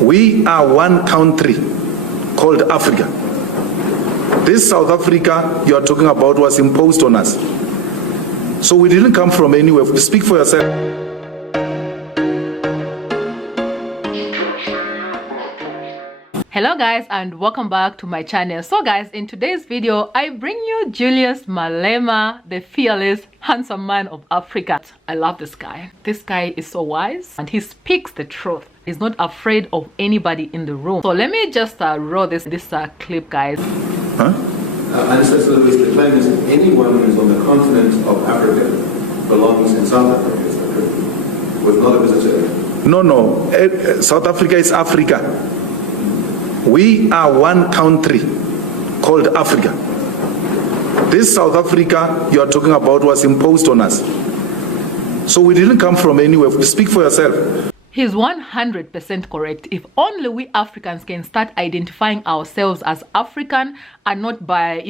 We are one country called Africa. This South Africa you are talking about was imposed on us. So we didn't come from anywhere. Speak for yourself. Hello guys, and welcome back to my channel. So guys, in today's video I bring you Julius Malema, the fearless handsome man of Africa. I love this guy. This guy is so wise and he speaks the truth. He's not afraid of anybody in the room. So let me just roll this clip, guys. And so the claim is that anyone who's on the continent of Africa belongs in South Africa, is that correct? Was not a visitor? No. South Africa is Africa. We are one country called Africa. This South Africa you are talking about was imposed on us. So we didn't come from anywhere. Speak for yourself. He's 100% correct. If only we Africans can start identifying ourselves as African and not by,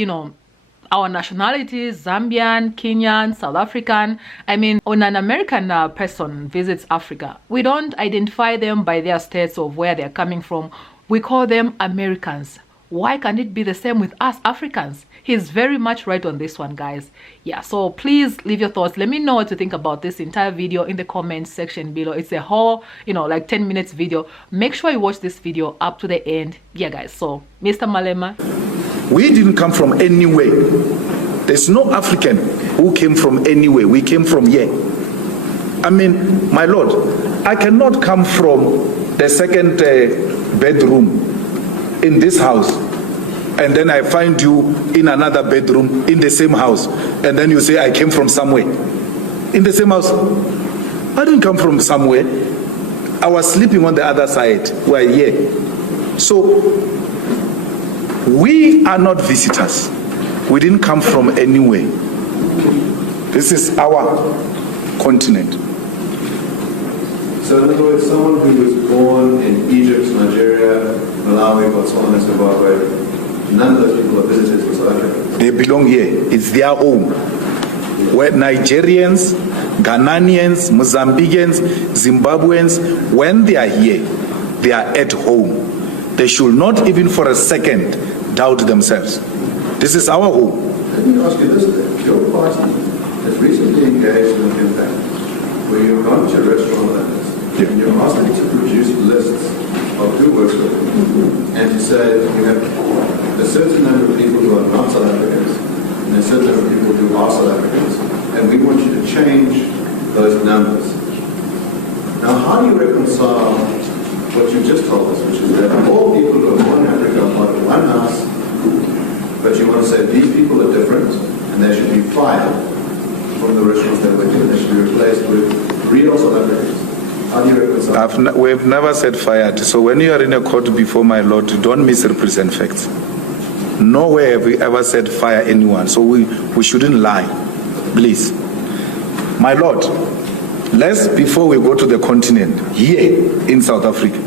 our nationalities, Zambian, Kenyan, South African. I mean, when an American person visits Africa, we don't identify them by their states of where they're coming from. We call them Americans. Why can't it be the same with us Africans? He's very much right on this one, guys. Yeah, so please leave your thoughts. Let me know what you think about this entire video in the comments section below. It's a whole, like 10 minutes video. Make sure you watch this video up to the end. Yeah, guys. So, Mr. Malema. We didn't come from anywhere. There's no African who came from anywhere. We came from here. I mean, my Lord, I cannot come from the second bedroom in this house and then I find you in another bedroom in the same house and then you say I came from somewhere in the same house. I didn't come from somewhere. I was sleeping on the other side. We're here. So we are not visitors. We didn't come from anywhere. This is our continent. So in other words, someone who was born in Egypt, Nigeria, Malawi, Botswana, Zimbabwe, none of those people are visitors to South Africa. They belong here. It's their home. Where Nigerians, Ghanaians, Mozambicans, Zimbabweans, when they are here, they are at home. They should not even for a second doubt themselves. This is our home. Let me ask you this then. Your party has recently engaged in a campaign where you've gone to restaurant owners and you're asking to produce lists of who works with them and to say you have a certain number of people who are not South Africans and a certain number of people who are South Africans, and we want you to change those numbers. Now, how do you reconcile what you just told us, which is that all people who are born in Africa are part of one house, but you want to say these people are different and they should be fired from the restaurants they work in, they should be replaced with real South Africans? How do you reconcile? We've never said fired. So when you are in a court before my Lord, don't misrepresent facts. Nowhere have we ever said fire anyone. So we shouldn't lie. Please. My Lord, before we go to the continent, here in South Africa,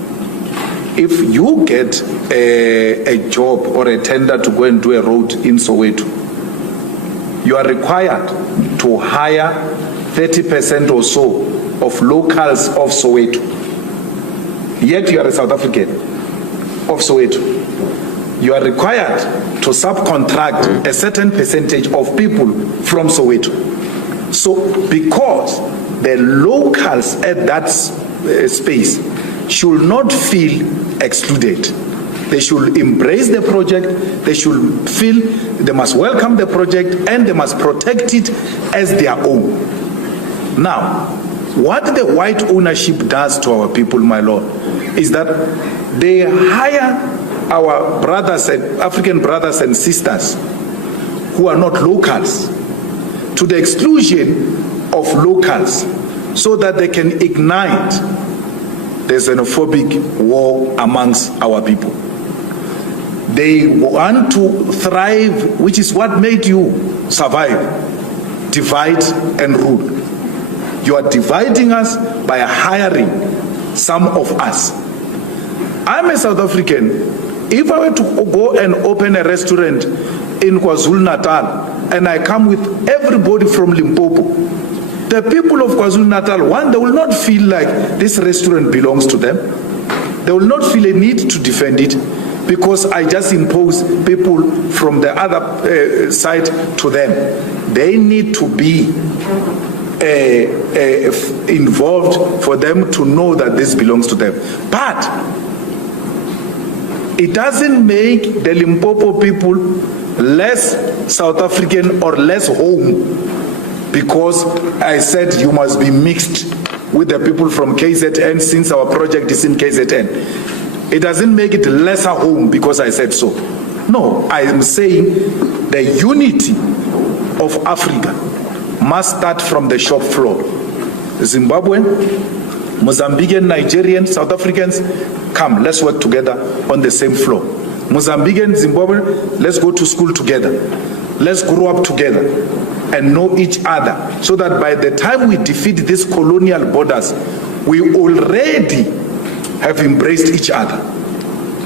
if you get a job or a tender to go and do a road in Soweto, you are required to hire 30% or so of locals of Soweto. Yet you are a South African of Soweto. You are required to subcontract a certain percentage of people from Soweto. So because the locals at that space should not feel excluded, they should embrace the project, they should feel they must welcome the project and they must protect it as their own. Now, what the white ownership does to our people, my Lord, is that they hire our brothers and African brothers and sisters who are not locals to the exclusion of locals so that they can ignite the xenophobic war amongst our people. They want to thrive, which is what made you survive, divide and rule. You are dividing us by hiring some of us. I'm a South African. If I were to go and open a restaurant in KwaZulu-Natal and I come with everybody from Limpopo, the people of KwaZulu-Natal, one, they will not feel like this restaurant belongs to them. They will not feel a need to defend it because I just impose people from the other side to them. They need to be involved for them to know that this belongs to them. But it doesn't make the Limpopo people less South African or less home because I said you must be mixed with the people from KZN since our project is in KZN. It doesn't make it lesser home because I said so. No, I am saying the unity of Africa must start from the shop floor. Zimbabwean, Mozambican, Nigerian, South Africans, come, let's work together on the same floor. Mozambican, Zimbabwean, let's go to school together. Let's grow up together and know each other so that by the time we defeat these colonial borders, we already have embraced each other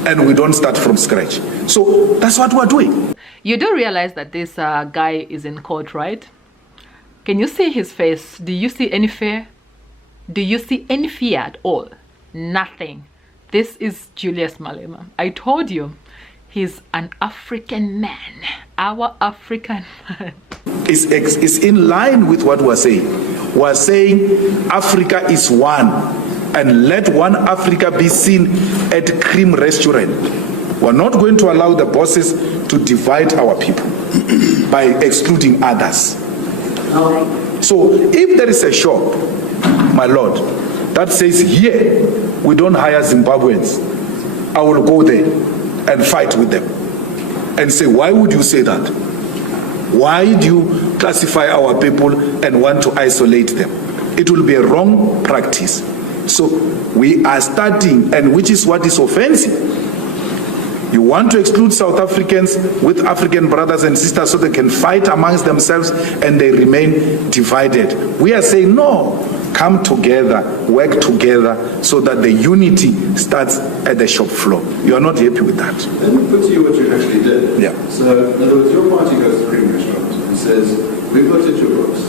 and we don't start from scratch. So that's what we're doing. You do realize that this guy is in court, right? Can you see his face? Do you see any fear? Do you see any fear at all? Nothing. This is Julius Malema. I told you, he's an African man. Our African man. It's in line with what we're saying. We're saying Africa is one. And let one Africa be seen at Cream Restaurant. We're not going to allow the bosses to divide our people by excluding others. So if there is a shop, my lord, that says here we don't hire Zimbabweans, I will go there and fight with them and say, why would you say that? Why do you classify our people and want to isolate them? It will be a wrong practice. So we are starting, and which is what is offensive. You want to exclude South Africans with African brothers and sisters so they can fight amongst themselves and they remain divided. We are saying no, come together, work together so that the unity starts at the shop floor. You are not happy with that. Let me put to you what you actually did. Yeah. So in other words, your party goes to Cream Restaurant and says, we've looked at your books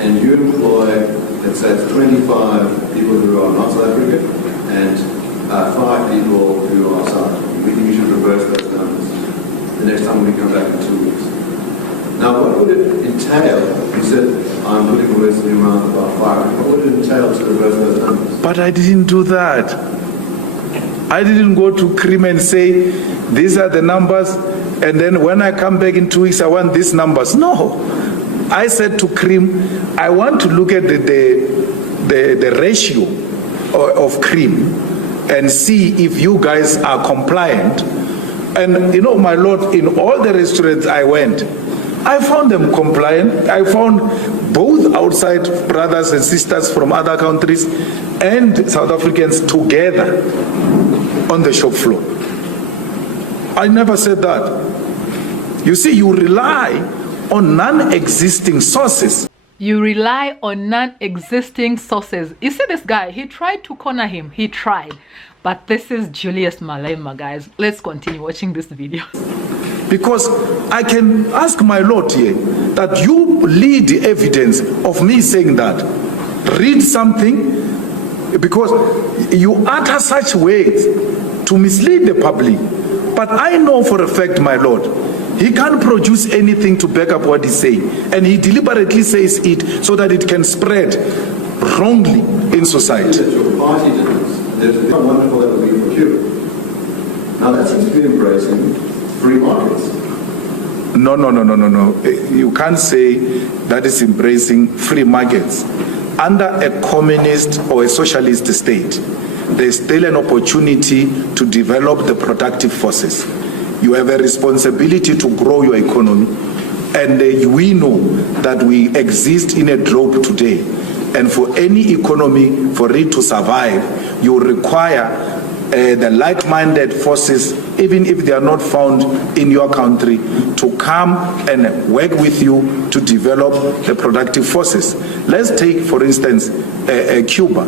and you employ, let's say it's 25 people who are not South African and 5 people who are South African. We think you should reverse those numbers the next time we come back in 2 weeks. Now, what would it entail? You said, I'm putting words in your mouth about firing. What would it entail to reverse those numbers? But I didn't do that. I didn't go to Cream and say, these are the numbers, and then when I come back in 2 weeks, I want these numbers. No. I said to Cream, I want to look at the ratio of Cream and see if you guys are compliant. And you know, my lord, in all the restaurants I went, I found them compliant. I found both outside brothers and sisters from other countries and South Africans together on the shop floor. I never said that. You see, you rely on non-existing sources. You rely on non-existing sources. You see this guy, he tried to corner him. He tried. But this is Julius Malema, guys. Let's continue watching this video. Because I can ask my Lord here that you lead the evidence of me saying that. Read something, because you utter such words to mislead the public. But I know for a fact, my Lord, he can't produce anything to back up what he's saying. And he deliberately says it so that it can spread wrongly in society. Your party did this. There's how wonderful that would be for Cuba. Now that seems to be embracing free markets. No. You can't say that is embracing free markets. Under a communist or a socialist state, there's still an opportunity to develop the productive forces. You have a responsibility to grow your economy. And we know that we exist in a globe today. And for any economy, for it to survive, you require the like-minded forces, even if they are not found in your country, to come and work with you to develop the productive forces. Let's take, for instance, Cuba.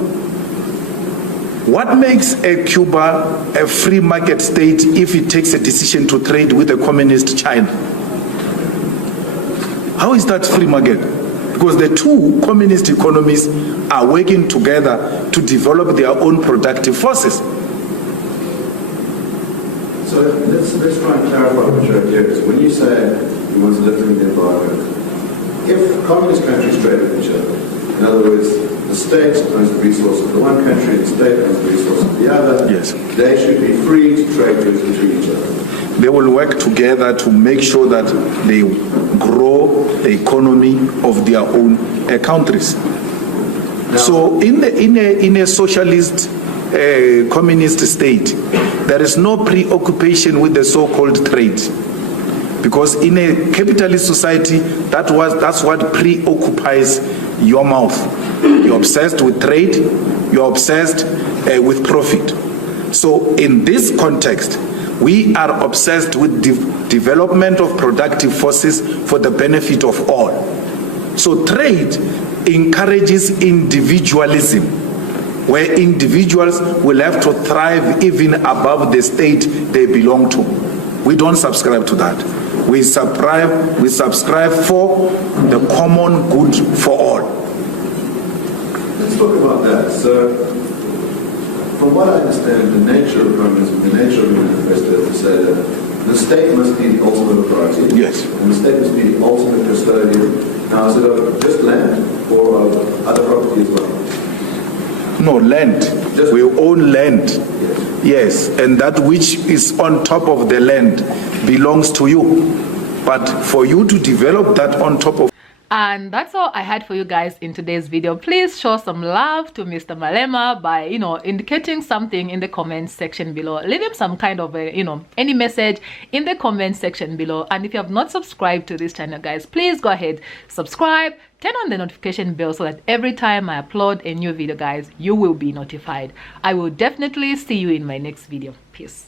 What makes Cuba a free market state if it takes a decision to trade with a communist China? How is that free market? Because the two communist economies are working together to develop their own productive forces. So let's try and clarify what your idea is. When you say you want to live in the environment, if communist countries trade with each other, in other words, the state owns the resources of the one country, the state owns the resources of the other, Yes. they should be free to trade goods between each other. They will work together to make sure that they grow the economy of their own countries. So in a socialist communist state, there is no preoccupation with the so-called trade. Because in a capitalist society, that's what preoccupies your mouth. You're obsessed with trade, you're obsessed with profit. So in this context, we are obsessed with development of productive forces for the benefit of all. So trade encourages individualism, where individuals will have to thrive even above the state they belong to. We don't subscribe to that. We subscribe for the common good for all. Let's talk about that. So, from what I understand, the nature of communism, the nature of the manifesto is to say that the state must be the ultimate authority. Yes. And the state must be the ultimate custodian. Now, is it of just land or of other property as well? No, land. We own land. Yes. Yes, and that which is on top of the land belongs to you. But for you to develop that on top of... And that's all I had for you guys in today's video. Please show some love to Mr. Malema by, indicating something in the comment section below. Leave him some kind of any message in the comment section below. And if you have not subscribed to this channel, guys, please go ahead, subscribe, turn on the notification bell so that every time I upload a new video, guys, you will be notified. I will definitely see you in my next video. Peace.